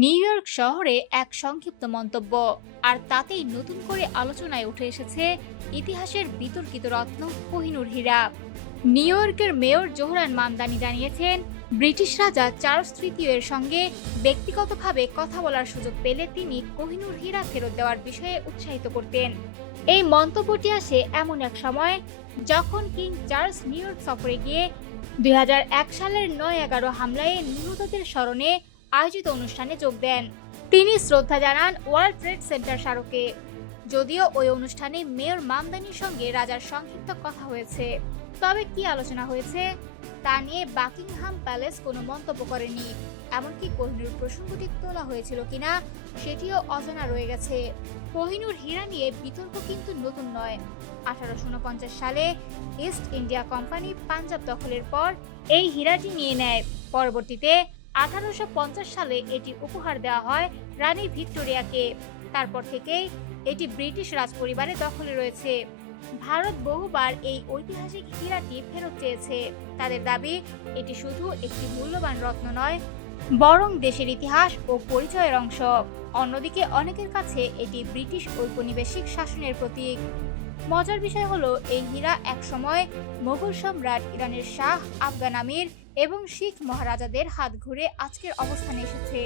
New York শহরে এক সংক্ষিপ্ত মন্তব্য, আর তাতেই নতুন করে আলোচনায় উঠে এসেছে ইতিহাসের বিতর্কিত রত্ন কোহিনূর হীরা। নিউ ইয়র্কের মেয়র জোহরান মামদানি জানিয়েছেন, ব্রিটিশ রাজা চার্লস তৃতীয় এর সঙ্গে ব্যক্তিগতভাবে কথা বলার সুযোগ পেলে তিনি কোহিনূর হীরা ফেরত দেওয়ার বিষয়ে উৎসাহিত করতেন। এই মন্তব্যটি আসে এমন এক সময় যখন কিং চার্লস নিউ ইয়র্ক সফরে গিয়ে 2001 সালের 9/11 হামলায় নিহতদের স্মরণে আয়োজিত অনুষ্ঠানে যোগ দেন। তিনি শ্রদ্ধা জানান ওয়ার্ল্ড ট্রেড সেন্টার স্মারকে। যদিও ওই অনুষ্ঠানে মেয়র মামদানির সঙ্গে রাজার সংক্ষিপ্ত কথা হয়েছে, তবে কি আলোচনা হয়েছে তা নিয়ে বাকিংহাম প্যালেস কোনো মন্তব্য করেনি। এমনকি কোহিনূর প্রসঙ্গটি তোলা হয়েছিল কিনা সেটিও অজানা রয়ে গেছে। কোহিনূর হীরা নিয়ে বিতর্ক কিন্তু নতুন নয়। 1849 সালে ইস্ট ইন্ডিয়া কোম্পানি পাঞ্জাব দখলের পর এই হীরাটি নিয়ে নেয়। পরবর্তীতে 1850 সালে এটি উপহার দেওয়া হয় রানী ভিক্টোরিয়াকে। তারপর থেকেই এটি ব্রিটিশ রাজপরিবারের দখলে রয়েছে। ভারত বহুবার এই ঐতিহাসিক হীরাটি ফেরত চেয়েছে। তাদের দাবি, এটি শুধু একটি মূল্যবান রত্ন নয়, বরং দেশের ইতিহাস ও পরিচয়ের অংশ। অন্যদিকে অনেকের কাছে এটি ব্রিটিশ ঔপনিবেশিক শাসনের প্রতীক। মজার বিষয় হলো, এই হীরা একসময় মোগল সম্রাট ইরানের শাহ আফগান আমির এবং শিখ মহারাজাদের হাত ঘুরে আজকের অবস্থানে এসেছে।